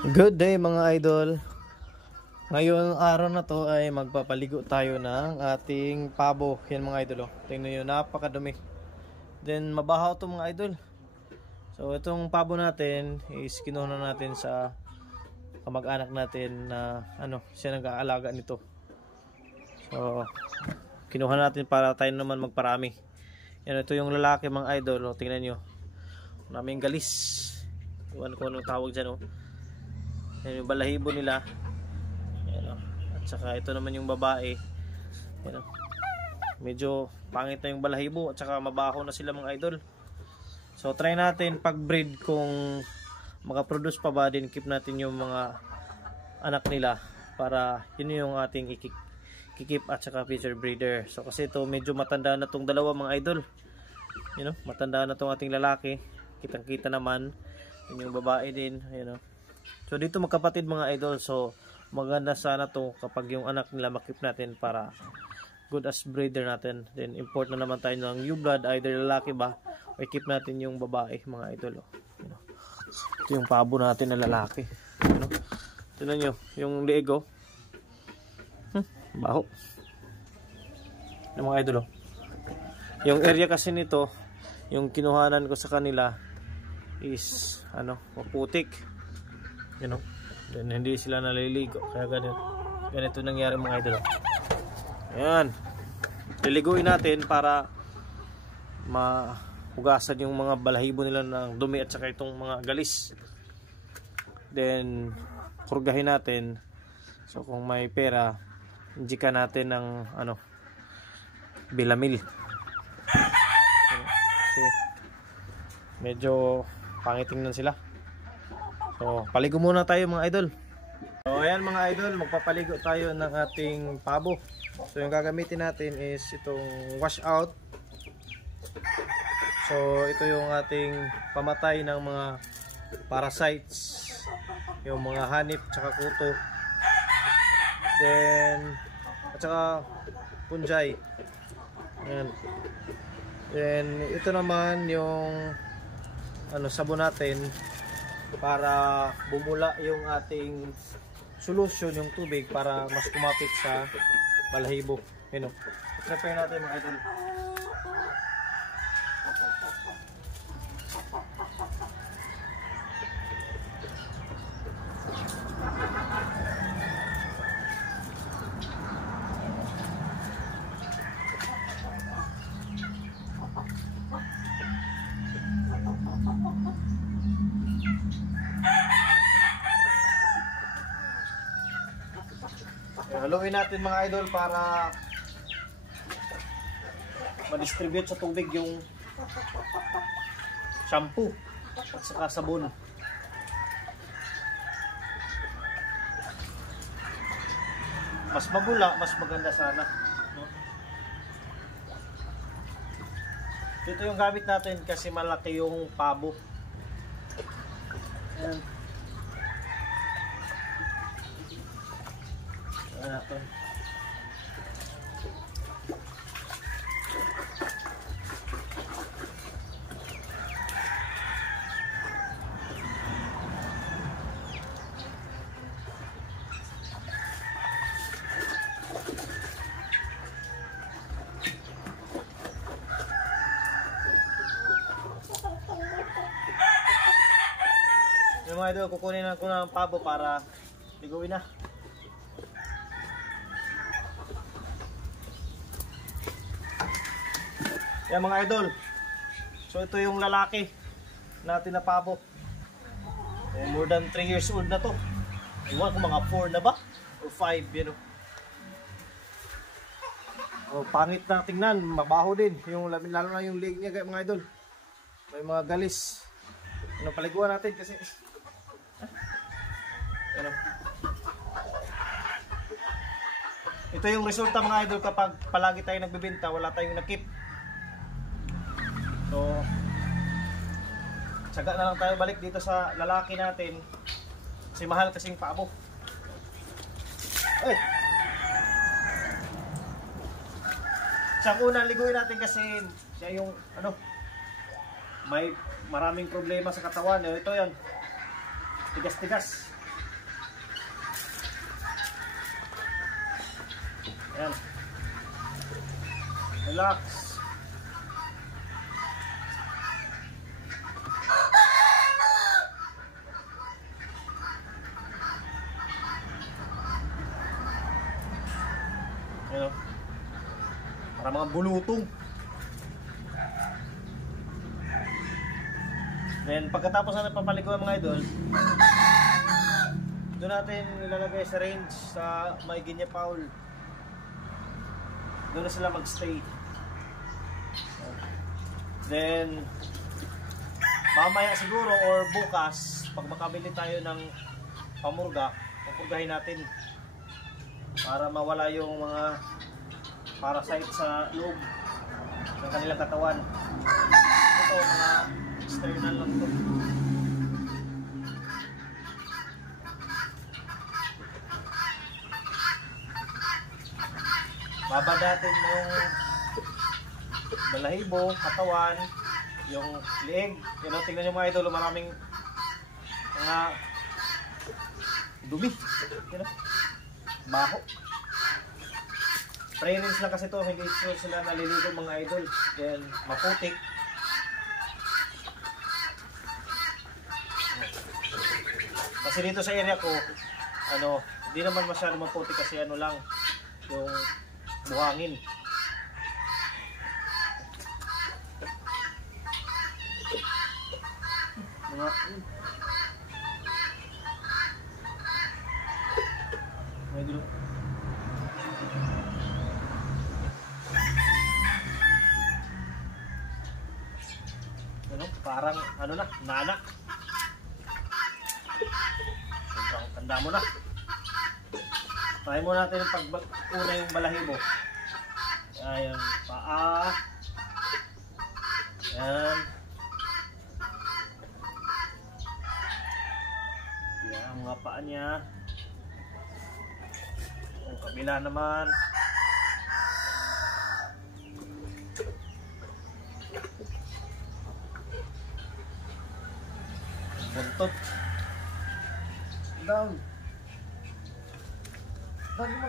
Good day mga idol. Ngayon araw na to ay magpapaligo tayo ng ating pabo. Yan mga idol oh. Tingnan nyo, napakadumi. Then mabahaw to mga idol. So itong pabo natin is kinuha na natin sa kamag-anak natin na siya nag-aalaga nito. So kinuha natin para tayo naman magparami. Yan, ito yung lalaki mga idol oh. Tingnan nyo, naming galis. Iwan ko anong tawag dyan oh. Yan yung balahibo nila. Yan, at saka ito naman yung babae. Yan, medyo pangit na yung balahibo at saka mabaho na sila mga idol. So try natin pag-breed kung makaproduce pa ba, din keep natin yung mga anak nila para yun yung ating ikikip at saka future breeder. So kasi ito medyo matanda na tong dalawa mga idol. Matanda na tong ating lalaki. Kitang kita naman. Yun yung babae din. So dito magkapatid mga idol, so maganda sana to kapag yung anak nila makip natin para good as breeder natin. Then import na naman tayo ng new blood, either lalaki ba o keep natin yung babae mga idol. Ito yung pabo natin na lalaki. Tignan nyo yung leeg oh. Baho. Yung mga idol oh. Yung area kasi nito, yung kinuhanan ko sa kanila is maputik. Then hindi sila naliligo kaya ganito nangyari mga idol. Ayan, liliguin natin para mahugasan yung mga balahibo nila ng dumi at saka itong mga galis. Then kurgahin natin. So kung may pera, injika natin ng bilamil. Kasi medyo pangitingnan sila. So, paligo muna tayo mga idol. So, ayan mga idol, magpapaligo tayo ng ating pabo. So, yung gagamitin natin is itong wash out. So, ito yung ating pamatay ng mga parasites. Yung mga hanip, tsaka kuto. Then, at saka punjay. Ayan. Then, ito naman yung sabon natin para bumula yung ating solution, yung tubig para mas kumapit sa balahibo. Prepare natin mga idol. Haluin natin mga idol para ma-distribute sa tubig yung shampoo at saka sabon. Mas mabula, mas maganda sana. Ito yung gamit natin kasi malaki yung pabo. Ayan. Natin. Yung mga idol, kukunin ko ng pabo para liguin na. Yan mga idol. So ito yung lalaki natin na pabo. More than 3 years old na to. Iwan kung mga 4 na ba? O 5, pangit na tingnan, mabaho din. Lalo na yung leg niya mga idol. May mga galis. Paliguan natin kasi ito yung resulta mga idol kapag palagi tayo nagbebenta, wala tayong nakip. So, tsaga na lang tayo balik dito sa lalaki natin kasi mahal kasing pabo. Sa unang liguin natin kasi siya yung may maraming problema sa katawan. Ito yan, tigas-tigas. Ayan. Relax. Ayan o. Para mga bulutong. Then pagkatapos na napapaligo mga idol, doon natin ilalagay sa range sa may Guinea Fowl. Doon na sila magstay. Then mamaya siguro or bukas pag makabili tayo ng pamurga, pupurgahin natin para mawala yung mga parasite sa loob ng kanilang katawan. Ito mga external lang to. Babadatin yung balahibo, katawan, yung leeg. Yun, tingnan nyo mga idol, maraming mga dumi. Yun, baho. Trainings lang kasi to, hindi sila naliligo mga idol. Then maputik. Kasi dito sa area ko, hindi naman masyado maputik kasi lang yung buhangin. May dulo. Parang nana. Sobrang tanda mo na. Try mo natin yung una yung balahibo. Ayan, paa. Ayan. Ayan, mga paa niya. Yung kabila naman. Buntot. Down. Down mo.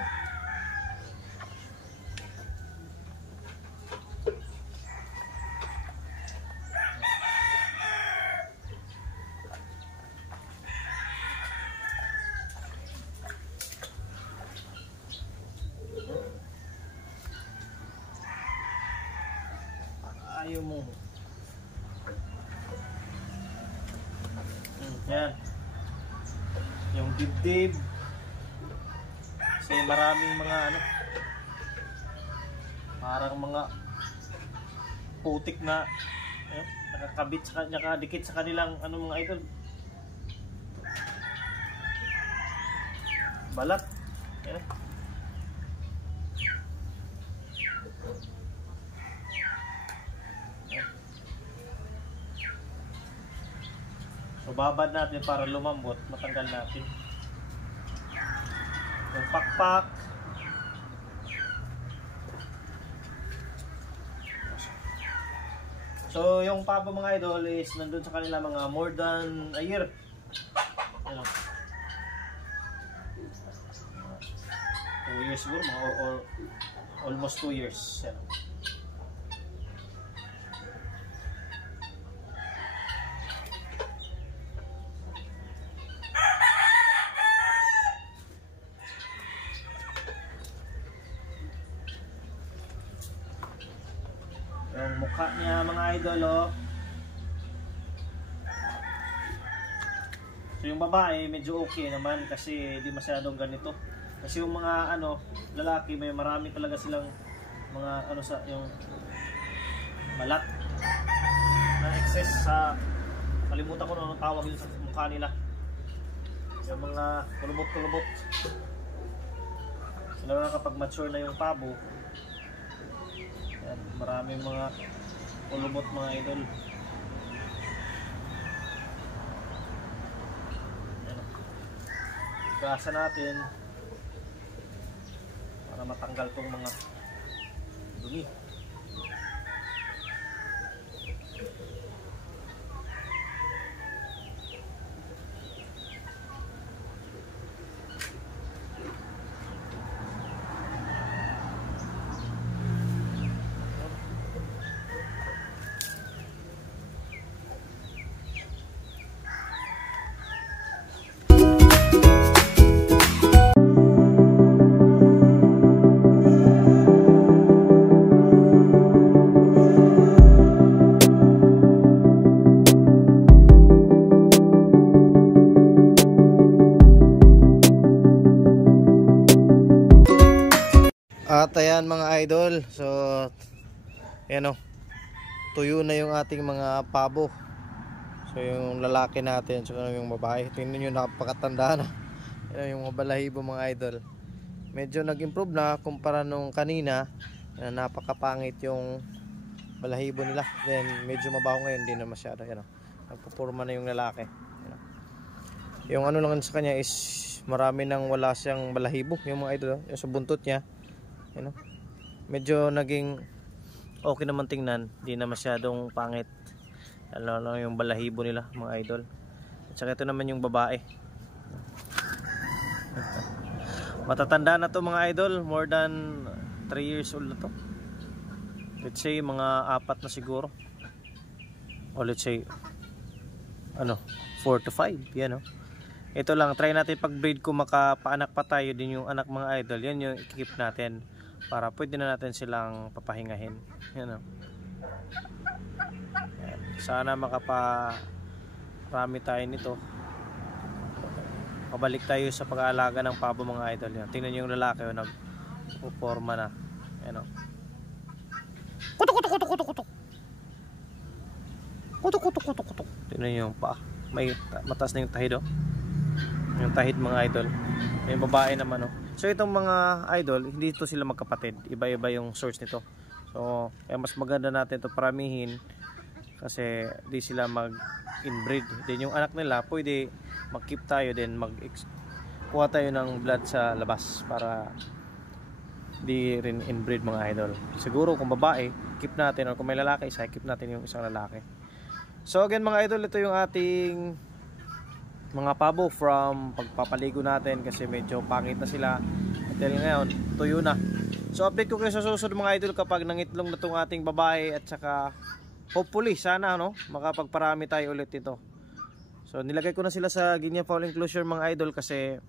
Ayaw mo. Yan. Yung dibdib. Kasi maraming mga parang mga putik na nakadikit sa kanilang mga idol. Balat. Yan. So babad natin para lumambot, matanggal natin yung pakpak. So yung pabo mga idol is nandun sa kanila mga more than a year. Ano? 2 years siguro, mga or almost 2 years. Yan. Yung mukha niya mga idol, oh. So yung babae medyo okay naman kasi di masyadong ganito. Kasi yung mga lalaki may marami talaga silang mga sa yung balat na excess sa, kalimutan ko anong tawag yun sa mukha nila. Yung mga kulubot-kulubot. Sila na kapag mature na yung pabo, yan, maraming mga kulubot mga idol. Gasa natin para matanggal tong mga dumi. At ayan mga idol, so ayan o, tuyo na yung ating mga pabo. So yung lalaki natin, so yung babae, tingnan nyo napakatanda na. Ayan yung mga balahibo mga idol. Medyo nag-improve na kumpara nung kanina, napakapangit yung balahibo nila. Then medyo mabaho ngayon, hindi na masyado. Ayan o, nagpupurma na yung lalaki. Ayan o. Yung ano lang sa kanya is marami nang wala siyang balahibo, yung mga idol, yung sa buntot niya. You know? Medyo naging okay naman tingnan, hindi na masyadong pangit. Lalo yung balahibo nila mga idol. At saka ito naman yung babae. Matatanda na to mga idol, more than 3 years old na to. Let's say mga 4 na siguro. O let's say ano, 4 to 5, yan o. Ito lang, try natin pag-breed kung makapaanak pa tayo din yung anak mga idol. Yan yung i-keep natin para pwede na natin silang papahingahin. Yan o. Yan. Sana makaparami tayo nito. Pabalik tayo sa pag-aalaga ng pabo mga idol. Yan. Tingnan nyo yung lalaki o, nag-forma na. Yan o. Kutok kutok kutok kutok kutok. Kutok kutok kutok kutok. Tingnan nyo yung paa. May mataas na yung tahid o. Yung tahid mga idol. Yung babae naman oh. So itong mga idol, hindi ito sila magkapatid. Iba-iba yung source nito. So kaya mas maganda natin ito paramihin kasi di sila mag-inbreed. Then yung anak nila pwede mag-keep tayo din, kuha tayo ng blood sa labas para di rin inbreed mga idol. Siguro kung babae, keep natin, or kung may lalaki isa, keep natin yung isang lalaki. So again mga idol, ito yung ating mga pabo from pagpapaligo natin kasi medyo pangit na sila until ngayon tuyo na. So update ko kayo sa susunod mga idol kapag nangitlong na itong ating babae, at saka hopefully sana no makapagparami tayo ulit ito. So nilagay ko na sila sa Guinea fowl enclosure mga idol kasi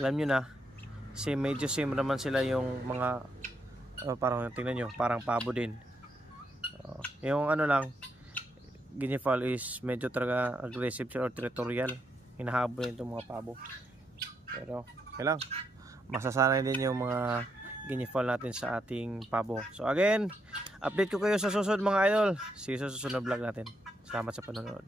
alam nyo na medyo same naman sila yung mga parang tingnan nyo parang pabo din. Yung ano lang, Guinea fowl is medyo talaga aggressive or territorial. Hinahabol itong mga pabo. Pero kailang masasanay din yung mga Guinea fowl natin sa ating pabo. So again, update ko kayo sa susunod mga idol. See you sa susunod vlog natin. Salamat sa panonood.